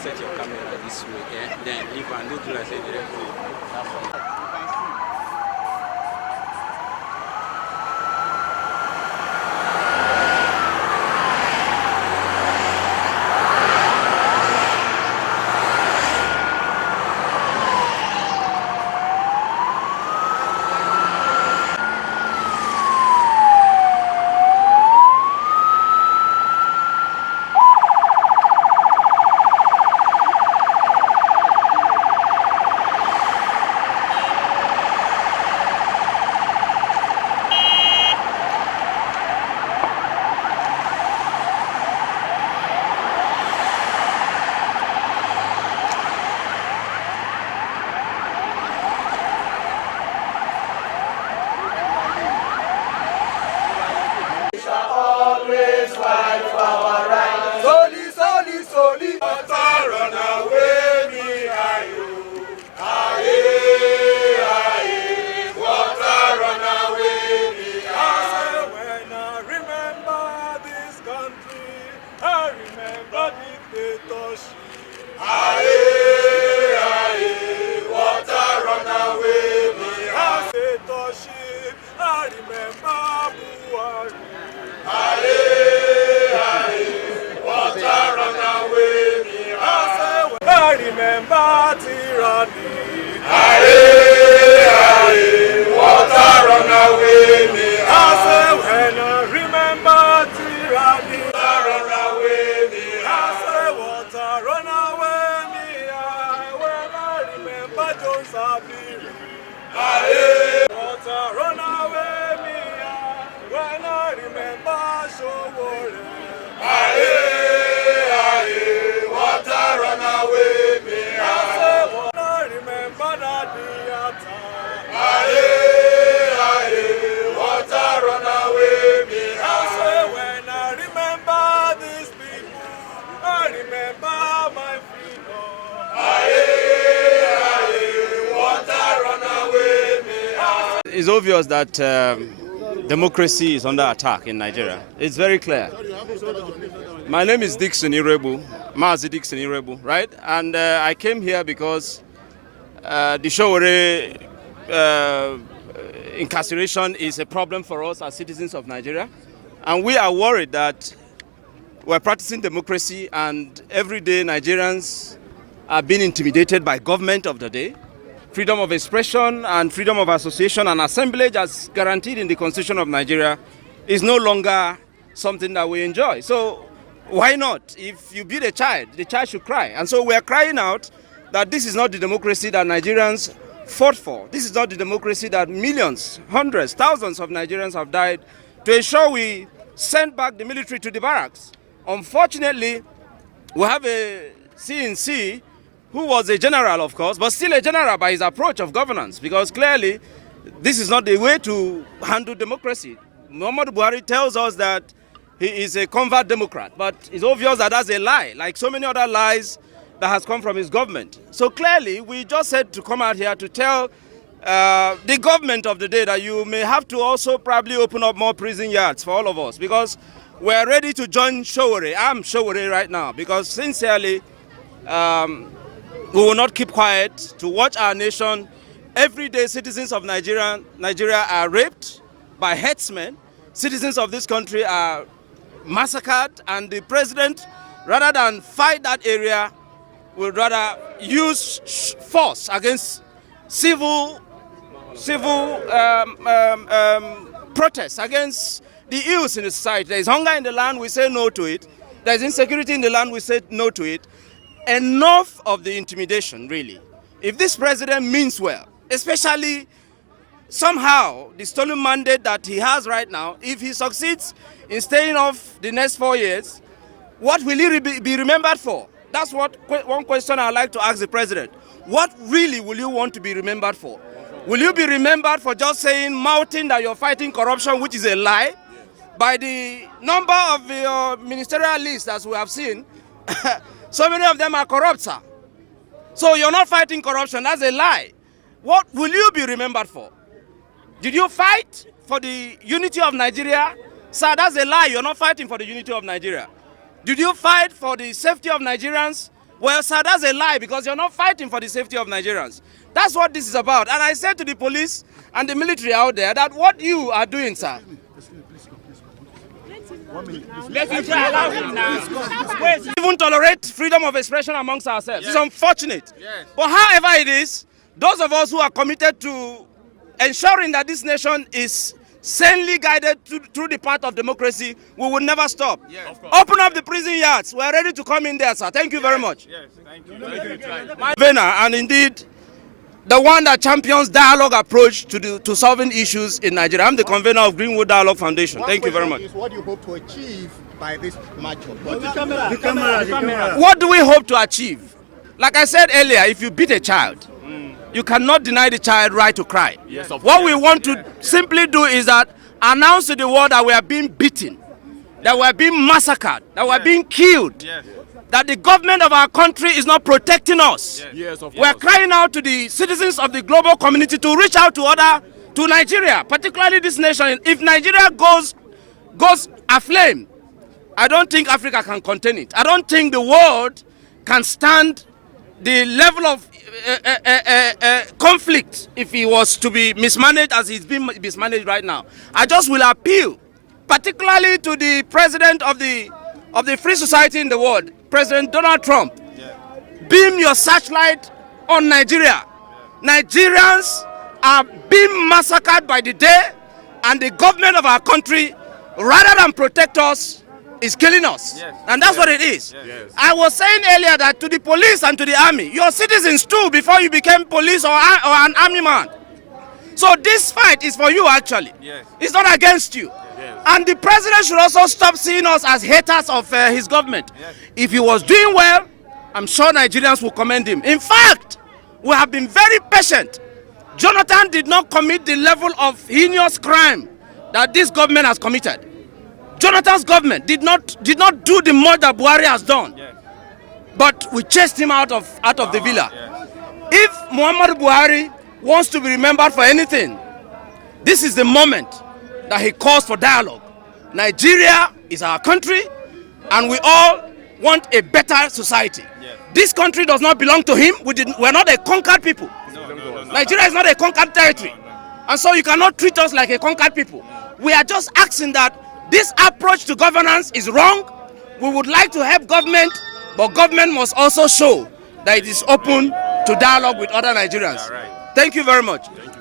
set your camera this way, eh? Then leave and don't do like say directly. I remember Buhari. I remember tyranny. Water run away me. I say when I remember tyranny. Run away me. I say water run away me. When I remember Jones Abiri. Water run away me. When I remember Sowore. Water run away me. I say when I remember that theater. Water run away me. I say when I remember these people, I remember my freedom. Water run away me. It's obvious that democracy is under attack in Nigeria. It's very clear. My name is Dixon Irebu, Mazi Dixon Irebu, right? And I came here because the Sowore incarceration is a problem for us as citizens of Nigeria. And we are worried that we're practicing democracy and every day Nigerians are being intimidated by government of the day. Freedom of expression and freedom of association and assemblage as guaranteed in the Constitution of Nigeria is no longer something that we enjoy. So why not? If you beat a child, the child should cry. And so we are crying out that this is not the democracy that Nigerians fought for. This is not the democracy that millions, hundreds, thousands of Nigerians have died to ensure we send back the military to the barracks. Unfortunately, we have a CNC who was a general, of course, but still a general by his approach of governance, because clearly this is not the way to handle democracy. Muhammadu Buhari tells us that he is a convert Democrat, but it's obvious that that's a lie, like so many other lies that has come from his government. So clearly, we just had to come out here to tell the government of the day that you may have to also probably open up more prison yards for all of us, because we're ready to join Sowore. I'm Sowore right now, because sincerely, we will not keep quiet to watch our nation. Everyday citizens of Nigeria are raped by headsmen. Citizens of this country are massacred, and the president, rather than fight that area, would rather use force against civil protests against the ills in the society. There is hunger in the land, we say no to it. There is insecurity in the land, we say no to it. Enough of the intimidation, really. If this president means well, especially somehow the stolen mandate that he has right now, if he succeeds in staying off the next 4 years, what will he be remembered for? That's one question I'd like to ask the president. What really will you want to be remembered for? Will you be remembered for just saying, mouthing that you're fighting corruption, which is a lie? By the number of your ministerial lists, as we have seen, so many of them are corrupt, sir. So you're not fighting corruption, that's a lie. What will you be remembered for? Did you fight for the unity of Nigeria? Sir, that's a lie, you're not fighting for the unity of Nigeria. Did you fight for the safety of Nigerians? Well, sir, that's a lie because you're not fighting for the safety of Nigerians. That's what this is about. And I said to the police and the military out there that what you are doing, sir. Let him allow him now. We even tolerate freedom of expression amongst ourselves. Yes. It's unfortunate. Yes. But however it is, those of us who are committed to ensuring that this nation is sanely guided through the path of democracy, we will never stop. Yes. Open up the prison yards. We're ready to come in there, sir. Thank you very much. Yes, thank you. My convener, and indeed, the one that champions dialogue approach to solving issues in Nigeria. I'm the convener of Greenwood Dialogue Foundation. Thank you very much. What do you hope to achieve by this matchup? The camera. What do we hope to achieve? Like I said earlier, if you beat a child, you cannot deny the child right to cry. Yes, what we want to simply do is that announce to the world that we are being beaten, that we are being massacred, that we are being killed, Yes. that the government of our country is not protecting us. Yes, of We are crying out to the citizens of the global community to reach out to Nigeria, particularly this nation. If Nigeria goes aflame, I don't think Africa can contain it. I don't think the world can stand the level of conflict if he was to be mismanaged as he's being mismanaged right now. I just will appeal, particularly to the president of the free society in the world, President Donald Trump. Beam your searchlight on Nigeria. Nigerians are being massacred by the day, and the government of our country, rather than protect us, is killing us. Yes. And that's what it is. Yes. I was saying earlier that to the police and to the army, you're citizens too before you became police or an army man. So this fight is for you actually. Yes. It's not against you. Yes. And the president should also stop seeing us as haters of his government. Yes. If he was doing well, I'm sure Nigerians will commend him. In fact, we have been very patient. Jonathan did not commit the level of heinous crime that this government has committed. Jonathan's government did not do the murder Buhari has done. Yes. But we chased him out of the villa. Yes. If Muhammadu Buhari wants to be remembered for anything, this is the moment that he calls for dialogue. Nigeria is our country, and we all want a better society. Yes. This country does not belong to him. We're not a conquered people. No. Nigeria is not a conquered territory. And so you cannot treat us like a conquered people. We are just asking that this approach to governance is wrong. We would like to help government, but government must also show that it is open to dialogue with other Nigerians. Right. Thank you very much. Thank you.